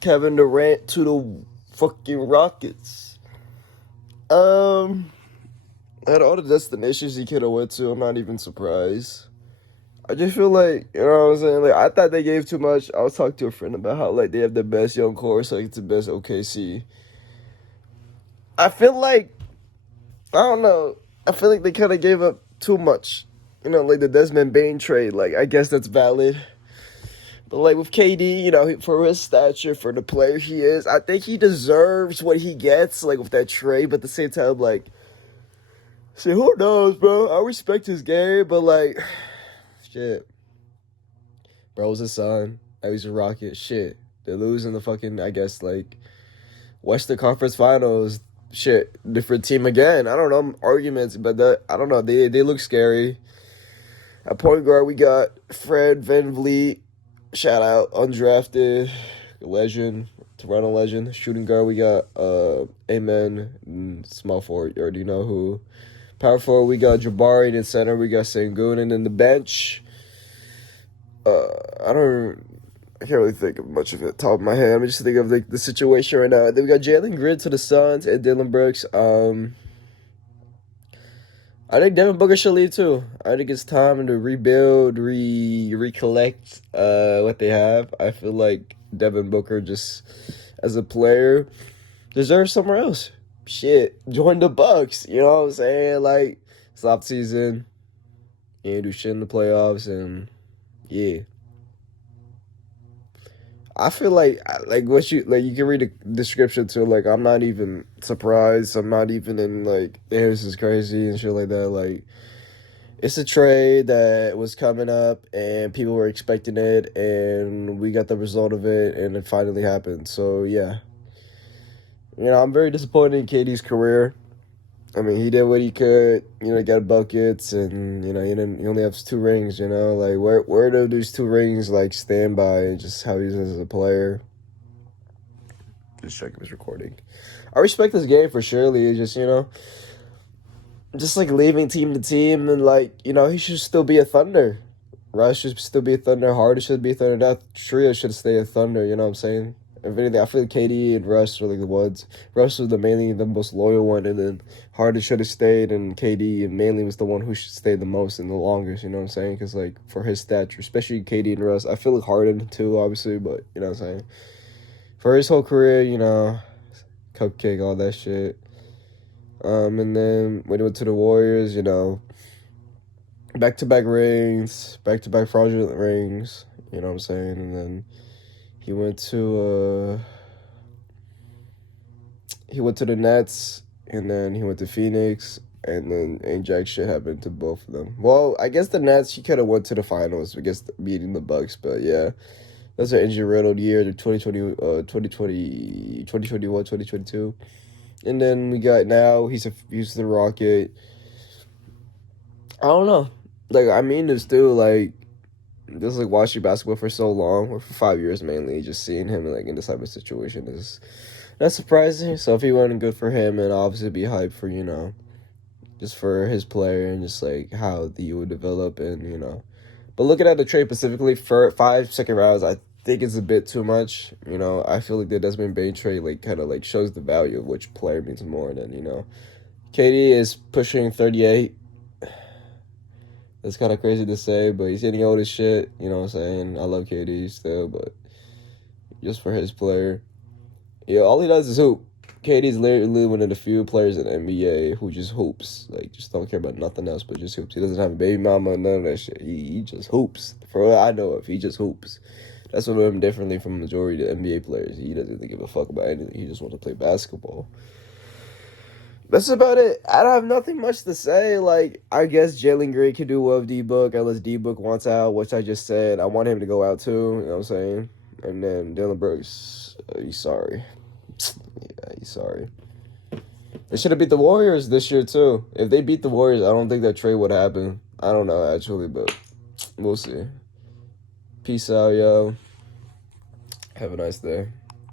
Kevin Durant to the fucking Rockets. Um, at all the destinations he could have went to, I'm not even surprised. I just feel like, you know what I'm saying? Like, I thought they gave too much. I was talking to a friend about how, like, they have the best young core, so it's the best OKC. I feel like, I don't know. I feel like they kind of gave up too much. You know, like the Desmond Bain trade. Like, I guess that's valid. But, like, with KD, you know, for his stature, for the player he is, I think he deserves what he gets, like, with that trade. But at the same time, like, see, who knows, bro? I respect his game, but, like, shit. Bro's his son. Now he's a Rocket. Shit. They're losing the fucking, I guess, like, Western Conference Finals. Shit. Different team again. I don't know. Arguments, but I don't know. They look scary. At point guard, we got Fred VanVleet. Shout out. Undrafted. Legend. Toronto legend. Shooting guard, we got Amen. Small forward. You already know who. Power forward, we got Jabari. And in center, we got Sengun. And then the bench, I can't really think of much of it top of my head. I'm just thinking of the situation right now. Then we got Jalen Green to the Suns and Dylan Brooks. I think Devin Booker should leave too. I think it's time to rebuild, recollect what they have. I feel like Devin Booker just as a player deserves somewhere else. Shit, join the Bucks. You know what I'm saying? Like, it's off season. You ain't do shit in the playoffs, and yeah. I feel like what you can read the description too. Like, I'm not even surprised. I'm not even in like, "Hey, this is crazy" and shit like that. Like, it's a trade that was coming up and people were expecting it, and we got the result of it, and it finally happened. So yeah, you know, I'm very disappointed in KD's career. I mean, he did what he could, you know, got buckets, and you know, he only has 2 rings. You know, like where do these 2 rings like stand by and just how he is as a player? Just check his recording. I respect this game for surely. It's just, you know, just like leaving team to team, and like, you know, he should still be a Thunder. Russ should still be a Thunder. Harden should be a Thunder. That trio should stay a Thunder. You know what I'm saying? If anything, I feel like KD and Russ are like the ones. Russ was mainly the most loyal one, and then Harden should have stayed, and KD and mainly was the one who should stay the most and the longest. You know what I'm saying? Because like for his stature, especially KD and Russ, I feel like Harden too, obviously, but you know what I'm saying. For his whole career, you know, cupcake, all that shit. And then when he went to the Warriors, you know, back-to-back rings, back-to-back fraudulent rings. You know what I'm saying? And then he went to the Nets, and then he went to Phoenix, and then ain't jack shit happened to both of them. Well, I guess the Nets, he could have went to the finals, I guess, beating the Bucks, but yeah. That's an injury-riddled year, the 2021, 2022. And then we got now, he's the Rocket. I don't know. Like, I mean this too, like, just like watching basketball for so long, or for 5 years mainly, just seeing him like in this type of situation is not surprising. So if he wasn't good for him, and obviously be hyped for, you know, just for his player and just like how the would develop, and you know. But looking at the trade specifically for 5 second rounds, I think it's a bit too much. You know, I feel like the Desmond Bain trade like kind of like shows the value of which player means more than, you know. KD is pushing 38. That's kind of crazy to say, but he's getting old as shit. You know what I'm saying? I love KD still, but just for his player. Yeah, all he does is hoop. KD's literally one of the few players in the NBA who just hoops. Like, just don't care about nothing else but just hoops. He doesn't have a baby mama, none of that shit. He just hoops. For what I know of, he just hoops. That's what made him differently from the majority of the NBA players. He doesn't really give a fuck about anything. He just wants to play basketball. That's about it. I don't have nothing much to say. Like, I guess Jalen Green can do well with D-Book, unless D-Book wants out, which I just said. I want him to go out too, you know what I'm saying? And then Dylan Brooks, he's sorry. Yeah, he's sorry. They should have beat the Warriors this year too. If they beat the Warriors, I don't think that trade would happen. I don't know, actually, but we'll see. Peace out, yo. Have a nice day.